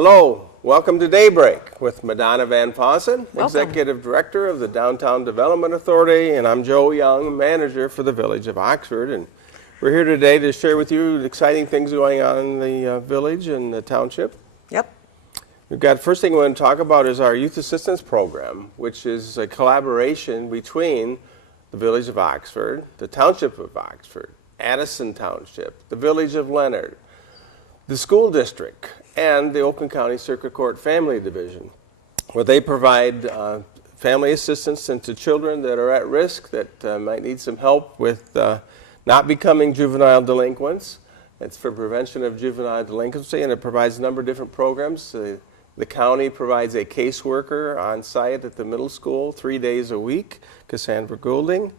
Hello, welcome to Daybreak with Madonna Van Fossen, Welcome. Executive Director of the Downtown Development Authority, and I'm Joe Young, Manager for the Village of Oxford. And we're here today to share with you exciting things going on in the village and the township. Yep. We've got, first thing we want to talk about is our Youth Assistance Program, which is a collaboration between the Village of Oxford, the Township of Oxford, Addison Township, the Village of Leonard, the School District, and the Oakland County Circuit Court Family Division, where they provide family assistance to children that are at risk, that might need some help with not becoming juvenile delinquents. It's for prevention of juvenile delinquency, and it provides a number of different programs. The county provides a caseworker on site at the middle school 3 days a week, Cassandra Goulding,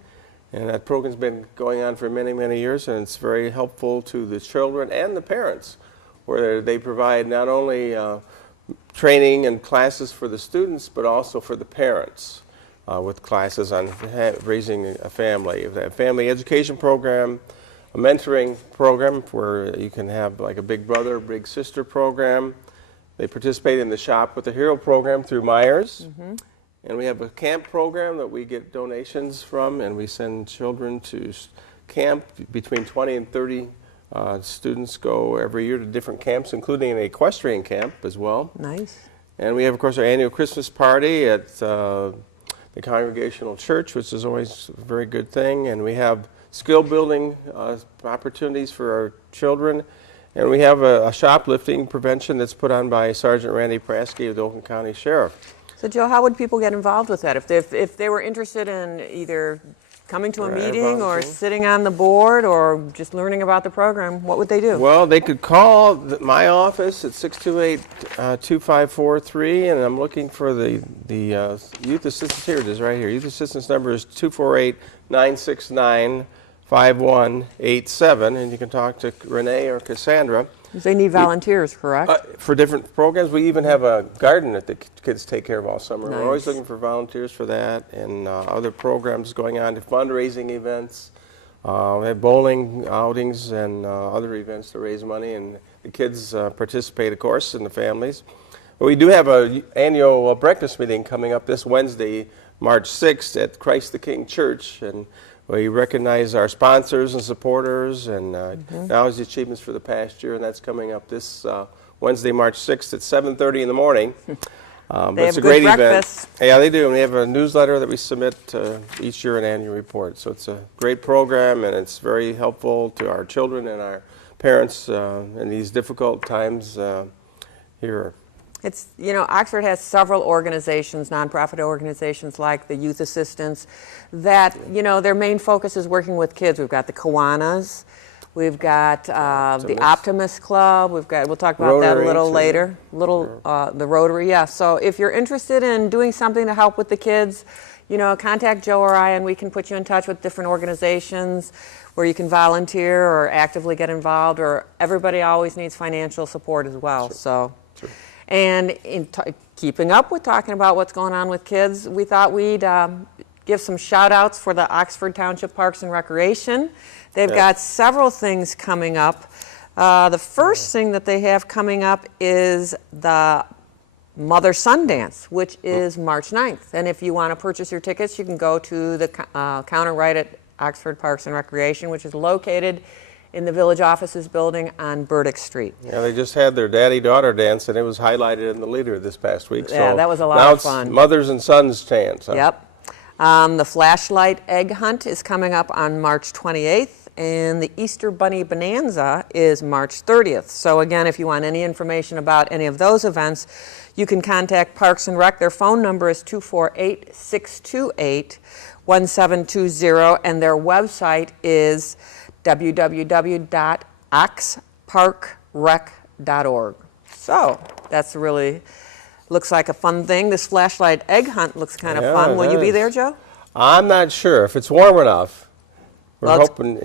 and that program's been going on for many, many years, and it's very helpful to the children and the parents, where they provide not only training and classes for the students, but also for the parents with classes on raising a family. A family education program, a mentoring program where you can have like a big brother, big sister program. They participate in the Shop with the Hero program through Myers. Mm-hmm. And we have a camp program that we get donations from, and we send children to camp. Between 20 and 30 students go every year to different camps, including an equestrian camp as well. Nice. And we have, of course, our annual Christmas party at the Congregational Church, which is always a very good thing. And we have skill building opportunities for our children. And we have a shoplifting prevention that's put on by Sergeant Randy Prasky of the Oakland County Sheriff. So, Joe, how would people get involved with that? If they were interested in either coming to a meeting or sitting on the board or just learning about the program, what would they do? Well, they could call my office at 628-2543, and I'm looking for the youth assistance. Here it is right here. Youth assistance number is 248-969-5187, and you can talk to Renee or Cassandra. They need volunteers, correct? For different programs. We even have a garden that the kids take care of all summer. Nice. We're always looking for volunteers for that, and other programs going on, fundraising events. We have bowling outings and other events to raise money, and the kids participate, of course, and the families. But we do have an annual breakfast meeting coming up this Wednesday, March 6th at Christ the King Church, and we recognize our sponsors and supporters and acknowledge the achievements for the past year, and that's coming up this Wednesday, March 6th at 7:30 in the morning. They have a great breakfast. Event. Yeah, they do, and we have a newsletter that we submit each year, an annual report. So it's a great program, and it's very helpful to our children and our parents in these difficult times here. It's, Oxford has several organizations, nonprofit organizations like the Youth Assistance, that, their main focus is working with kids. We've got the Kiwanis, we've got the Optimist Club, we'll talk about Rotary, that a little later, the Rotary, yeah. So if you're interested in doing something to help with the kids, contact Joe or I, and we can put you in touch with different organizations where you can volunteer or actively get involved, or everybody always needs financial support as well. Sure. So. Sure. And in keeping up with talking about what's going on with kids, we thought we'd give some shout outs for the Oxford Township Parks and Recreation. They've got several things coming up. The first thing that they have coming up is the Mother-Son Dance, which is March 9th. And if you want to purchase your tickets, you can go to the counter right at Oxford Parks and Recreation, which is located in the village offices building on Burdick Street. Yeah, they just had their daddy-daughter dance, and it was highlighted in the Leader this past week. Yeah, so that was a lot of fun. Now it's mothers and sons chance. Huh? Yep. The Flashlight Egg Hunt is coming up on March 28th, and the Easter Bunny Bonanza is March 30th. So again, if you want any information about any of those events, you can contact Parks and Rec. Their phone number is 248-628-1720, and their website is www.oxparkrec.org. So that's really, looks like a fun thing. This Flashlight Egg Hunt looks kind of fun. Will you be there, Joe? I'm not sure. If it's warm enough, we're hoping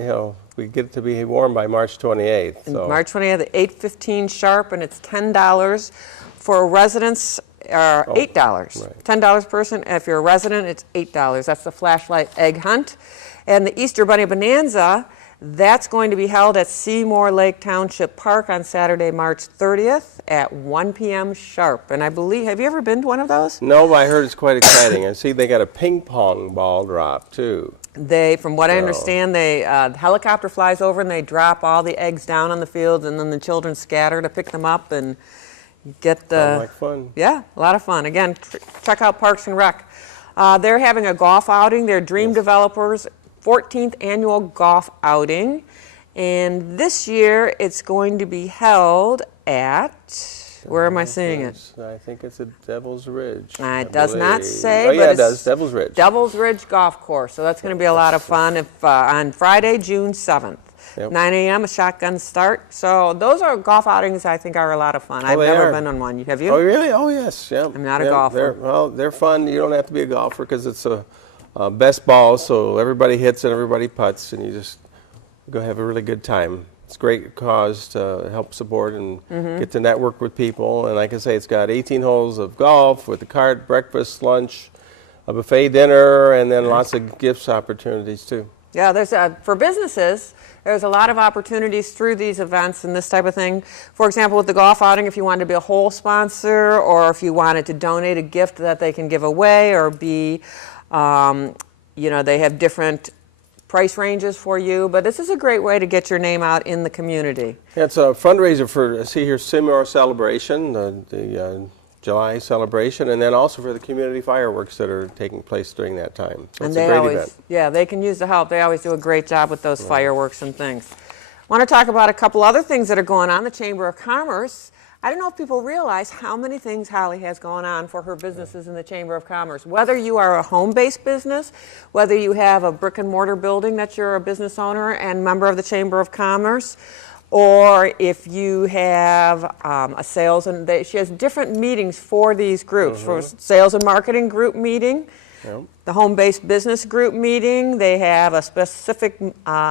we get it to be warm by March 28th. So. March 28th at 8:15 sharp, and it's $10 for residents. $8. Right. $10 per person. If you're a resident, it's $8. That's the Flashlight Egg Hunt. And the Easter Bunny Bonanza, That's going to be held at Seymour Lake Township Park on Saturday, March 30th at 1 p.m. sharp. And I believe, have you ever been to one of those? No, but I heard it's quite exciting. I see they got a ping pong ball drop too. From what I understand, the helicopter flies over and they drop all the eggs down on the field, and then the children scatter to pick them up and get the... Sounds like fun. Yeah, a lot of fun. Again, check out Parks and Rec. They're having a golf outing. They're Dream Developers 14th annual golf outing. And this year it's going to be held at, where am I seeing it? I think it's at Devil's Ridge. It does not say. Oh, but yeah, it it's does. Devil's Ridge. Devil's Ridge Golf Course. So that's going to be a lot of fun on Friday, June 7th. Yep. 9 a.m., a shotgun start. So those are golf outings I think are a lot of fun. I've never been on one. Have you? Oh, really? Oh, yes. Yeah. I'm not a golfer. They're fun. You don't have to be a golfer because it's a best ball, so everybody hits and everybody putts, and you just go have a really good time. It's a great cause to help support and get to network with people. And like I say, it's got 18 holes of golf with a cart, breakfast, lunch, a buffet dinner, and then lots of gifts opportunities too. Yeah, there's for businesses, there's a lot of opportunities through these events and this type of thing. For example, with the golf outing, if you wanted to be a whole sponsor, or if you wanted to donate a gift that they can give away, or be, they have different price ranges for you. But this is a great way to get your name out in the community. Yeah, it's a fundraiser for, I see here, Seymour Celebration, the July celebration, and then also for the community fireworks that are taking place during that time. So it's a great event. Yeah, they can use the help. They always do a great job with those fireworks and things. I want to talk about a couple other things that are going on. The Chamber of Commerce. I don't know if people realize how many things Holly has going on for her businesses in the Chamber of Commerce. Whether you are a home-based business, whether you have a brick and mortar building that you're a business owner and member of the Chamber of Commerce, or if you have a sales, and she has different meetings for these groups. For sales and marketing group meeting, the home-based business group meeting, they have a specific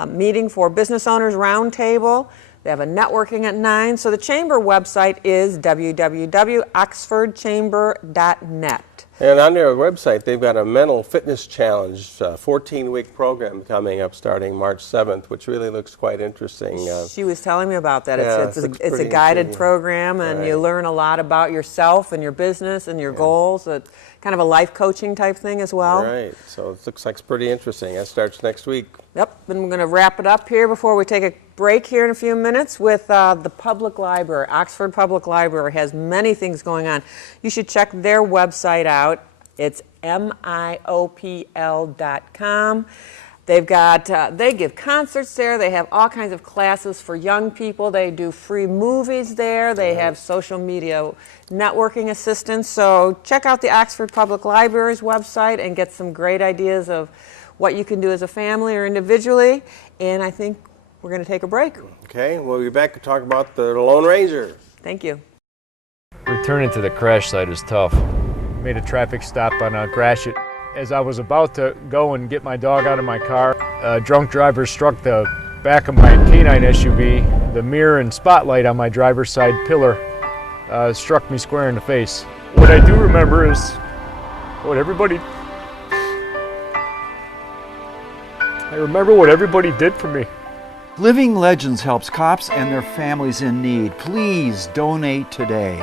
meeting for business owners roundtable. They have a networking at 9. So the Chamber website is www.oxfordchamber.net. And on their website, they've got a mental fitness challenge, 14-week program coming up starting March 7th, which really looks quite interesting. She was telling me about that. Yeah, It's a guided program, and you learn a lot about yourself and your business and your goals. It's kind of a life coaching type thing as well. Right. So it looks like it's pretty interesting. That starts next week. Yep. And we're going to wrap it up here before we take a break here in a few minutes with the Public Library. Oxford Public Library has many things going on. You should check their website out. It's miopl.com. They've got, they give concerts there. They have all kinds of classes for young people. They do free movies there. They have social media networking assistance. So check out the Oxford Public Library's website and get some great ideas of what you can do as a family or individually. And I think we're going to take a break. Okay, we'll be back to talk about the Lone Ranger. Thank you. Returning to the crash site is tough. Made a traffic stop on Gratiot. As I was about to go and get my dog out of my car, a drunk driver struck the back of my canine SUV. The mirror and spotlight on my driver's side pillar struck me square in the face. What I do remember is what everybody... I remember what everybody did for me. Living Legends helps cops and their families in need. Please donate today.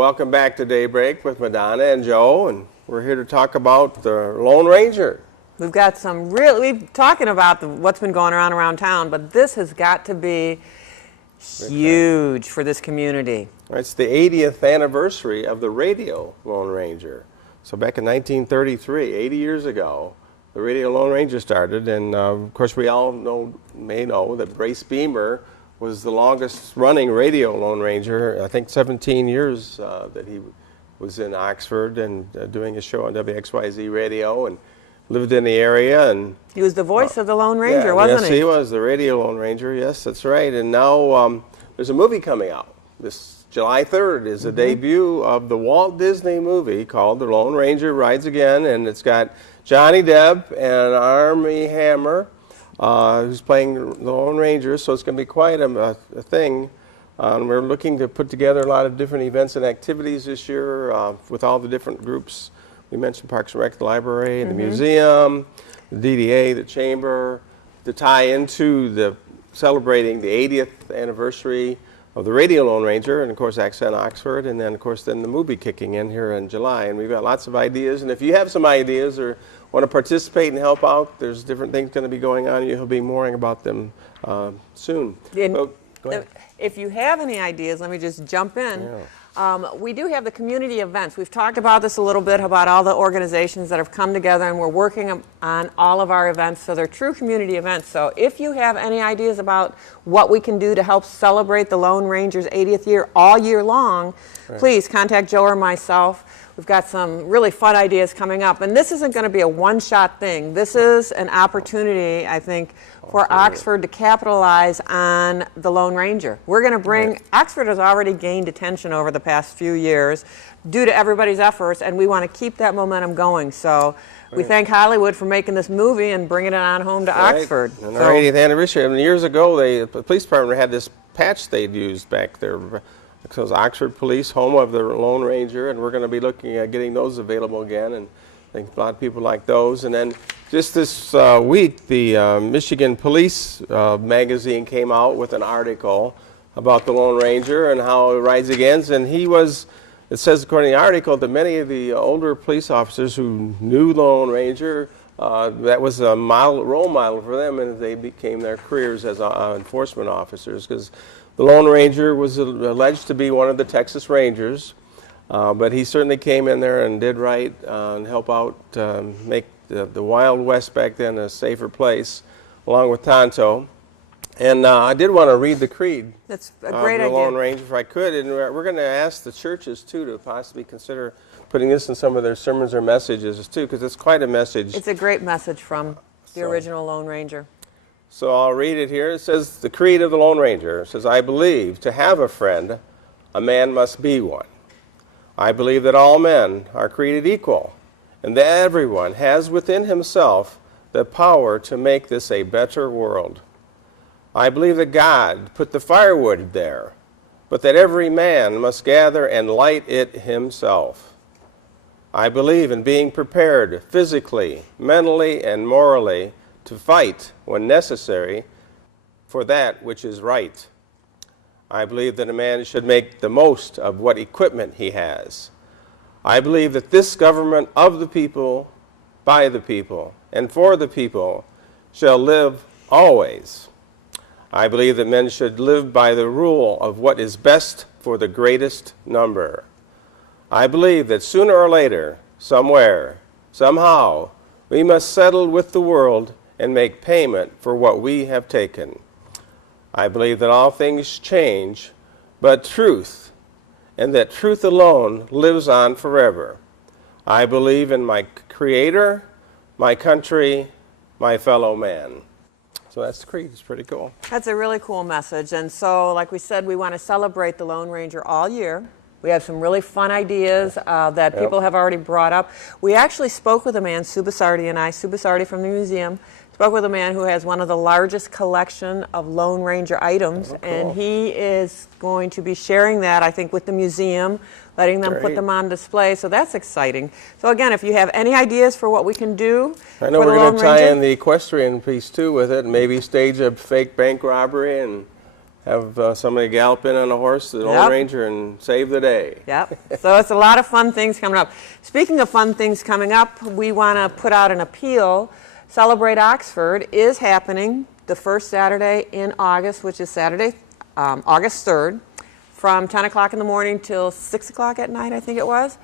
welcome back to Daybreak with Madonna and Joe, and we're here to talk about the Lone Ranger. We've got some we've talking about what's been going on around town, but this has got to be huge for this community. It's the 80th anniversary of the radio Lone Ranger. So back in 1933, 80 years ago, the radio Lone Ranger started, and of course we all may know that Brace Beamer was the longest running radio Lone Ranger, I think 17 years that he was in Oxford and doing a show on WXYZ radio, and lived in the area. And he was the voice of the Lone Ranger, wasn't he? Yes, he was, the radio Lone Ranger. Yes, that's right. And now there's a movie coming out. This July 3rd is the debut of the Walt Disney movie called The Lone Ranger Rides Again, and it's got Johnny Depp and Armie Hammer, who's playing the Lone Ranger, so it's going to be quite a thing. We're looking to put together a lot of different events and activities this year with all the different groups. We mentioned Parks and Rec, the library, and the museum, the DDA, the chamber, to tie into the celebrating the 80th anniversary of the radio Lone Ranger, and of course Accent Oxford, and then of course the movie kicking in here in July. And we've got lots of ideas, and if you have some ideas or want to participate and help out, there's different things going to be going on. You'll be hearing about them soon. Go ahead. If you have any ideas, let me just jump in. Yeah. We do have the community events. We've talked about this a little bit, about all the organizations that have come together, and we're working on all of our events, so they're true community events. So if you have any ideas about what we can do to help celebrate the Lone Ranger's 80th year all year long, please contact Joe or myself. We've got some really fun ideas coming up, and this isn't going to be a one-shot thing. This is an opportunity, I think, for Oxford to capitalize on the Lone Ranger. We're going to bring, Oxford has already gained attention over the past few years due to everybody's efforts, and we want to keep that momentum going. So we thank Hollywood for making this movie and bringing it on home to Oxford. And our 80th anniversary, I mean, years ago, the police department had this patch they'd used back there. It was Oxford Police, home of the Lone Ranger, and we're going to be looking at getting those available again, and I think a lot of people like those. And then just this week, the Michigan Police magazine came out with an article about the Lone Ranger and how he rides again. And he was, it says according to the article, that many of the older police officers who knew the Lone Ranger, that was a role model for them, and they became their careers as enforcement officers, because the Lone Ranger was alleged to be one of the Texas Rangers, but he certainly came in there and did right and help out make the Wild West back then a safer place, along with Tonto. And I did want to read the creed. That's a great idea. The Lone Ranger, if I could. And we're going to ask the churches, too, to possibly consider putting this in some of their sermons or messages, too, because it's quite a message. It's a great message from the original Lone Ranger. So I'll read it here. It says, the creed of the Lone Ranger. It says, I believe to have a friend, a man must be one. I believe that all men are created equal, and that everyone has within himself the power to make this a better world. I believe that God put the firewood there, but that every man must gather and light it himself. I believe in being prepared physically, mentally, and morally to fight, when necessary, for that which is right. I believe that a man should make the most of what equipment he has. I believe that this government of the people, by the people, and for the people shall live always. I believe that men should live by the rule of what is best for the greatest number. I believe that sooner or later, somewhere, somehow, we must settle with the world and make payment for what we have taken. I believe that all things change, but truth, and that truth alone lives on forever. I believe in my Creator, my country, my fellow man. So that's the creed. It's pretty cool. That's a really cool message. And so, like we said, we want to celebrate the Lone Ranger all year. We have some really fun ideas that people have already brought up. We actually spoke with a man, Sue Basardi and I, Sue Basardi from the museum, spoke with a man who has one of the largest collection of Lone Ranger items, and he is going to be sharing that, I think, with the museum, letting them put them on display. So that's exciting. So again, if you have any ideas for what we can do, I know we're going to tie in the equestrian piece too with it, and maybe stage a fake bank robbery and have somebody gallop in on a horse, the Lone Yep. Ranger, and save the day. Yep. So it's a lot of fun things coming up. Speaking of fun things coming up, we want to put out an appeal. Celebrate Oxford is happening the first Saturday in August, which is Saturday, August 3rd, from 10 o'clock in the morning till 6 o'clock at night, I think it was.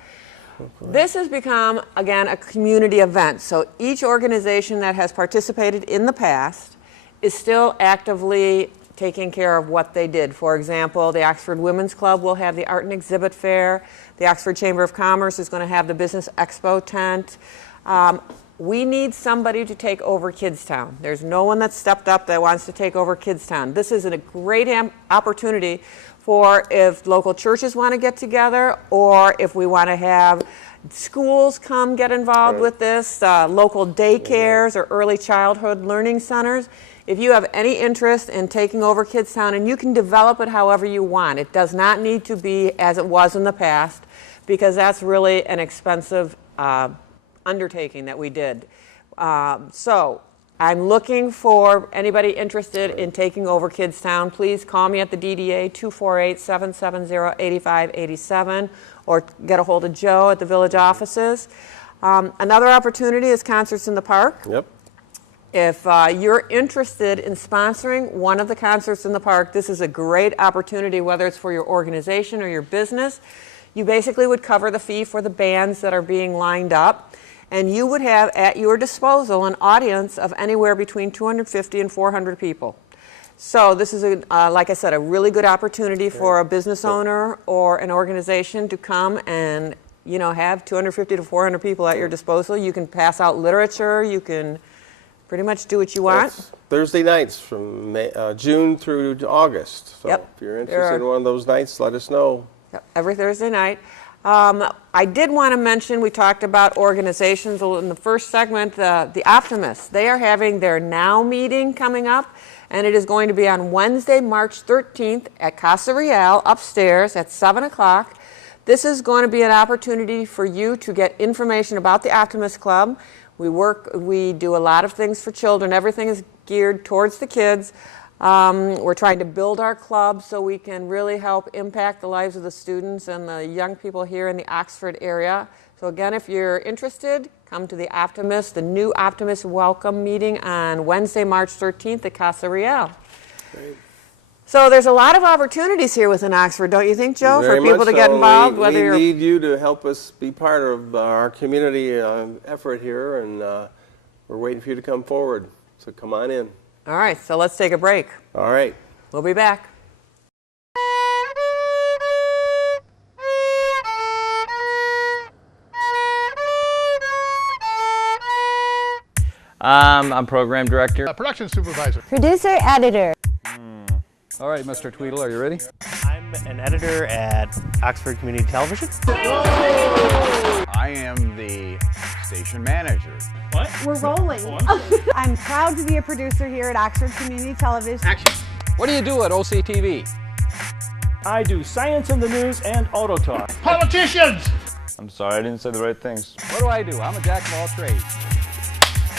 This has become, again, a community event. So each organization that has participated in the past is still actively taking care of what they did. For example, the Oxford Women's Club will have the Art and Exhibit Fair. The Oxford Chamber of Commerce is going to have the Business Expo tent. We need somebody to take over Kidstown. There's no one that's stepped up that wants to take over Kidstown. This is a great opportunity for if local churches want to get together, or if we want to have schools come get involved with this, local daycares or early childhood learning centers. If you have any interest in taking over Kidstown, and you can develop it however you want. It does not need to be as it was in the past, because that's really an expensive undertaking that we did. So I'm looking for anybody interested in taking over Kidstown. Please call me at the DDA 248-770-8587, or get a hold of Joe at the village offices. Another opportunity is Concerts in the Park. Yep. If you're interested in sponsoring one of the concerts in the park, this is a great opportunity, whether it's for your organization or your business. You basically would cover the fee for the bands that are being lined up, and you would have at your disposal an audience of anywhere between 250 and 400 people. So this is, like I said, a really good opportunity for a business owner or an organization to come and, you know, have 250 to 400 people at your disposal. You can pass out literature. You can pretty much do what you want. It's Thursday nights from June through to August. So Yep. if you're interested in one of those nights, let us know. Yep, every Thursday night. I did want to mention, we talked about organizations in the first segment, the Optimists. They are having their Now meeting coming up, and it is going to be on Wednesday, March 13th at Casa Real upstairs at 7 o'clock. This is going to be an opportunity for you to get information about the Optimist Club. We do a lot of things for children. Everything is geared towards the kids. We're trying to build our club so we can really help impact the lives of the students and the young people here in the Oxford area. So again, if you're interested, come to the Optimist, the new Optimist Welcome meeting on Wednesday, March 13th at Casa Real. Great. So there's a lot of opportunities here within Oxford, don't you think, Joe, Very for people much to get so. involved? We Whether you're need you to help us be part of our community effort here, and we're waiting for you to come forward. So come on in. All right, so let's take a break. All right. We'll be back. I'm program director. Production supervisor. Producer, editor. All right, Mr. Tweedle, are you ready? I'm an editor at Oxford Community Television. I am the station manager. We're rolling. I'm proud to be a producer here at Oxford Community Television. Action. What do you do at OCTV? I do science in the news and auto talk. Politicians! I'm sorry, I didn't say the right things. What do I do? I'm a jack of all trades.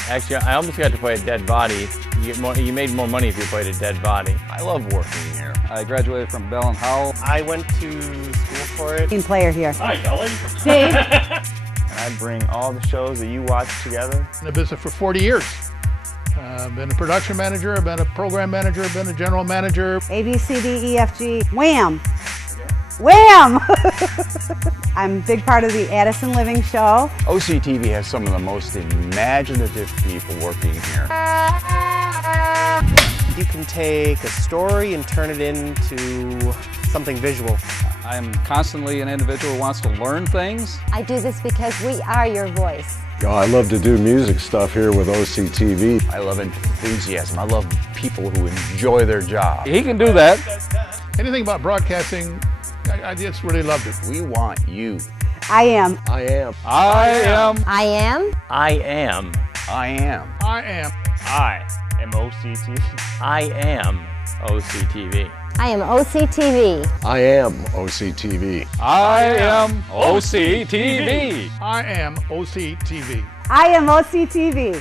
Actually, I almost got to play a dead body. You made more money if you played a dead body. I love working here. I graduated from Bell and Howell. I went to school for it. Team player here. Hi, Kelly. Dave. I bring all the shows that you watch together. In the business for 40 years. I've been a production manager, I've been a program manager, I've been a general manager. A, B, C, D, E, F, G. Wham! Wham! I'm a big part of the Addison Living Show. OCTV has some of the most imaginative people working here. You can take a story and turn it into something visual. I'm constantly an individual who wants to learn things. I do this because we are your voice. I love to do music stuff here with OCTV. I love enthusiasm. I love people who enjoy their job. He can do that. Anything about broadcasting, I just really loved it. We want you. I am. I am. I am. I am. I am. I am. I am. I am OCTV. I am OCTV. I am OCTV. I am OCTV. I am OCTV. I am OCTV. I am OCTV.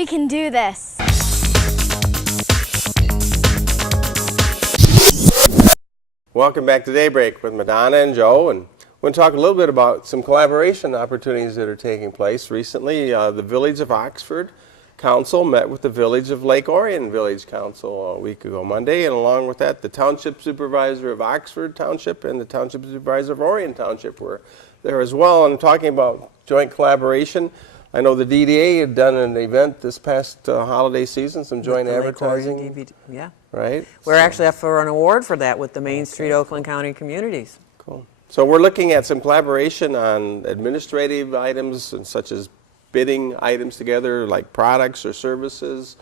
We can do this. Welcome back to Daybreak with Madonna and Joe, and we're going to talk a little bit about some collaboration opportunities that are taking place. Recently, the Village of Oxford Council met with the Village of Lake Orion Village Council a week ago Monday, and along with that, the Township Supervisor of Oxford Township and the Township Supervisor of Orion Township were there as well, and talking about joint collaboration. I know the DDA had done an event this past holiday season, some joint advertising. DVD, yeah. Right? We're actually up for an award for that with the Main Street Oakland County Communities. Cool. So we're looking at some collaboration on administrative items such as bidding items together like products or services,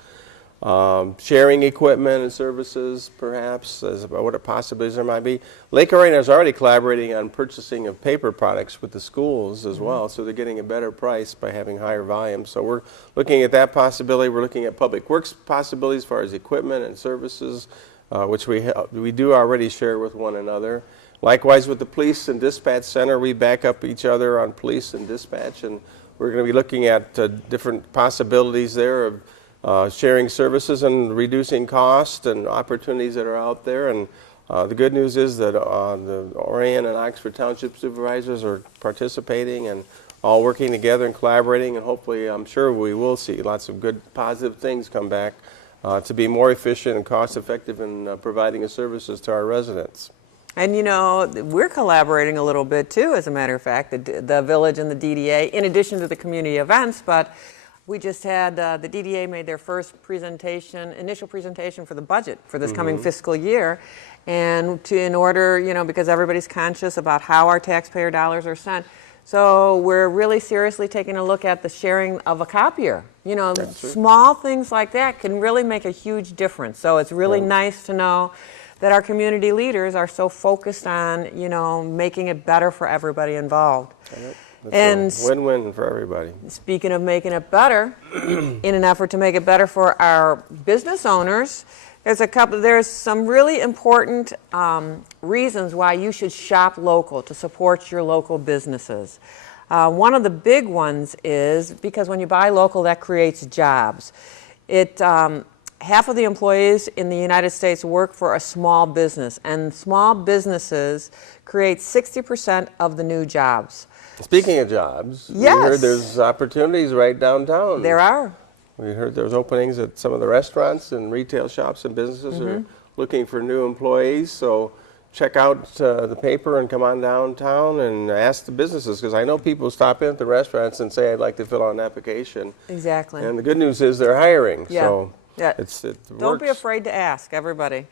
sharing equipment and services perhaps, as about what possibilities there might be. Lake Orion is already collaborating on purchasing of paper products with the schools as well, so they're getting a better price by having higher volume. So we're looking at that possibility. We're looking at public works possibilities as far as equipment and services, which we do already share with one another. Likewise with the police and dispatch center, we back up each other on police and dispatch, and we're going to be looking at different possibilities there of sharing services and reducing cost and opportunities that are out there. And the good news is that the Orion and Oxford Township Supervisors are participating and all working together and collaborating, and hopefully I'm sure we will see lots of good positive things come back to be more efficient and cost effective in providing the services to our residents. And you know, we're collaborating a little bit too, as a matter of fact, the village and the DDA, in addition to the community events. But we just had, the DDA made their first presentation, initial presentation for the budget for this coming fiscal year. And in order, you know, because everybody's conscious about how our taxpayer dollars are spent. So we're really seriously taking a look at the sharing of a copier. You know, small things like that can really make a huge difference. So it's really nice to know that our community leaders are so focused on, you know, making it better for everybody involved. And win-win for everybody. Speaking of making it better, in an effort to make it better for our business owners, there's some really important reasons why you should shop local to support your local businesses. One of the big ones is because when you buy local, that creates jobs. Half of the employees in the United States work for a small business, and small businesses create 60% of the new jobs. Speaking of jobs, yes, we heard there's opportunities right downtown. There are. We heard there's openings at some of the restaurants and retail shops and businesses are looking for new employees. So check out the paper and come on downtown and ask the businesses, because I know people stop in at the restaurants and say, I'd like to fill out an application. Exactly. And the good news is they're hiring. Yeah. So yeah. It Don't be works. afraid to ask, everybody.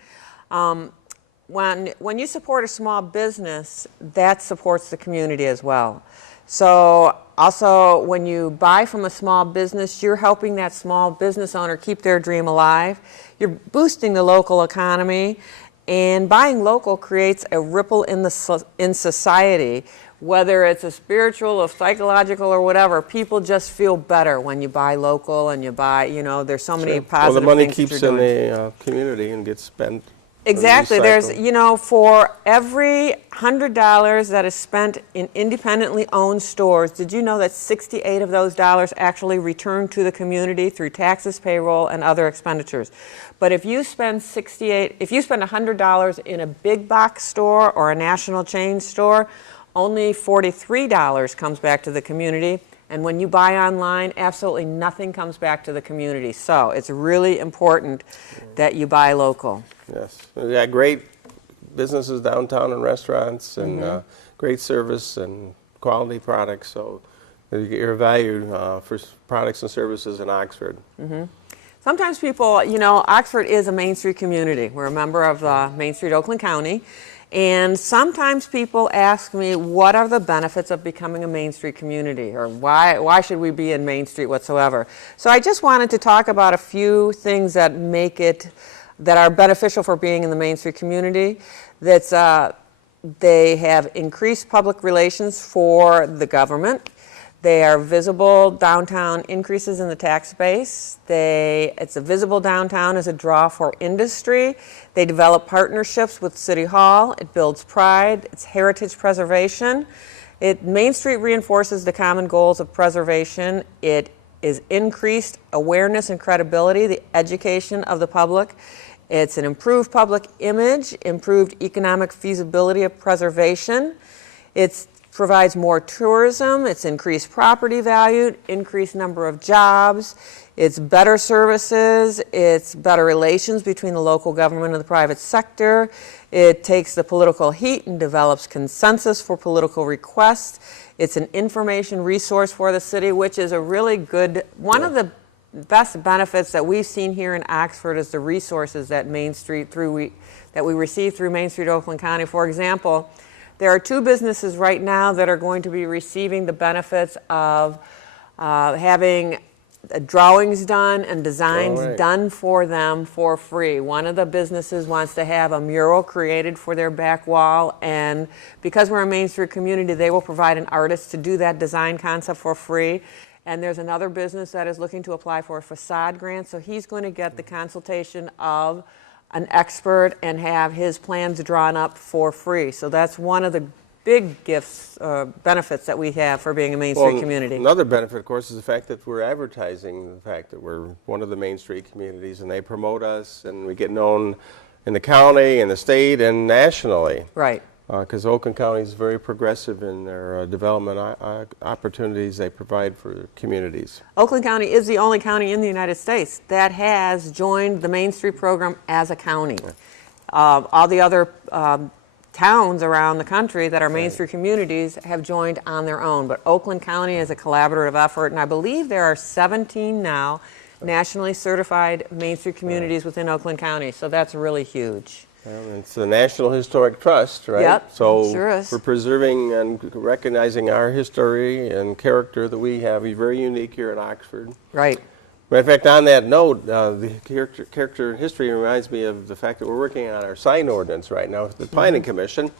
When you support a small business, that supports the community as well. So also, when you buy from a small business, you're helping that small business owner keep their dream alive. You're boosting the local economy, and buying local creates a ripple in society, whether it's a spiritual or psychological or whatever. People just feel better when you buy local and you buy, you know, there's so many positive Well, the money things keeps that you're in doing. the community and gets spent. Exactly. There's, you know, for every $100 that is spent in independently owned stores, did you know that 68 of those dollars actually return to the community through taxes, payroll, and other expenditures? But if you spend $100 in a big box store or a national chain store, only $43 comes back to the community. And when you buy online, absolutely nothing comes back to the community. So it's really important that you buy local. Yes. We got great businesses downtown and restaurants and great service and quality products. So you get your value for products and services in Oxford. Sometimes people, you know, Oxford is a Main Street community. We're a member of Main Street Oakland County. And sometimes people ask me, what are the benefits of becoming a Main Street community? Or why should we be in Main Street whatsoever? So I just wanted to talk about a few things that that are beneficial for being in the Main Street community. They have increased public relations for the government. They are visible downtown increases in the tax base. It's a visible downtown as a draw for industry. They develop partnerships with City Hall. It builds pride. It's heritage preservation. Main Street reinforces the common goals of preservation. It is increased awareness and credibility, the education of the public. It's an improved public image, improved economic feasibility of preservation. It provides more tourism, it's increased property value, increased number of jobs, it's better services, it's better relations between the local government and the private sector. It takes the political heat and develops consensus for political requests. It's an information resource for the city, which is a really good, one of the best benefits that we've seen here in Oxford is the resources that that we receive through Main Street Oakland County. For example, there are 2 businesses right now that are going to be receiving the benefits of having drawings done and designs done for them for free. One of the businesses wants to have a mural created for their back wall, and because we're a Main Street community, they will provide an artist to do that design concept for free. And there's another business that is looking to apply for a facade grant, so he's going to get the consultation of an expert and have his plans drawn up for free. So that's one of the big gifts, benefits that we have for being a Main Street community. Another benefit, of course, is the fact that we're advertising the fact that we're one of the Main Street communities, and they promote us, and we get known in the county, in the state, and nationally. Right. Because Oakland County is very progressive in their development opportunities they provide for communities. Oakland County is the only county in the United States that has joined the Main Street program as a county. All the other towns around the country that are Main Street communities have joined on their own, but Oakland County is a collaborative effort, and I believe there are 17 now nationally certified Main Street communities within Oakland County, so that's really huge. It's the National Historic Trust, right? Yep, so sure is. We're preserving and recognizing our history and character that we have. It's very unique here in Oxford. Right. Matter of fact, on that note, the character and history reminds me of the fact that we're working on our sign ordinance right now with the Planning Commission.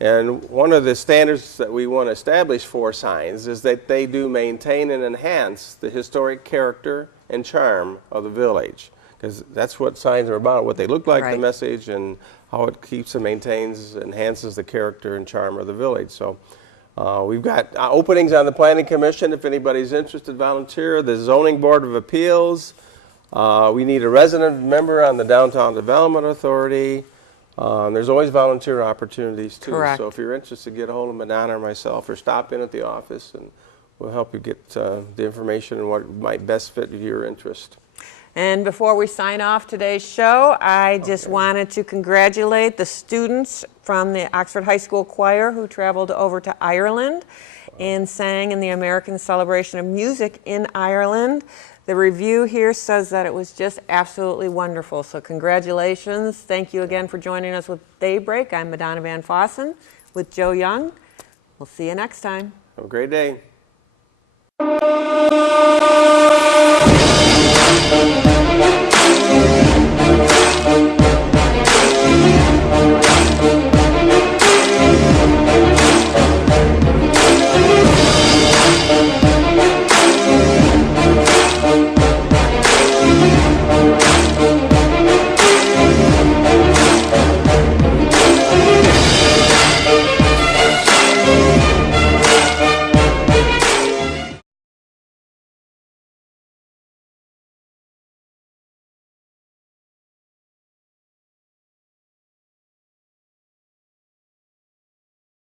And one of the standards that we want to establish for signs is that they do maintain and enhance the historic character and charm of the village. Because that's what signs are about, what they look like, the message, and how it keeps and maintains, enhances the character and charm of the village. So we've got openings on the Planning Commission if anybody's interested, volunteer. The Zoning Board of Appeals. We need a resident member on the Downtown Development Authority. There's always volunteer opportunities too. Correct. So if you're interested, get a hold of Madonna or myself, or stop in at the office, and we'll help you get the information and what might best fit your interest. And before we sign off today's show, I just wanted to congratulate the students from the Oxford High School Choir who traveled over to Ireland and sang in the American Celebration of Music in Ireland. The review here says that it was just absolutely wonderful. So congratulations. Thank you again for joining us with Daybreak. I'm Madonna Van Fossen with Joe Young. We'll see you next time. Have a great day.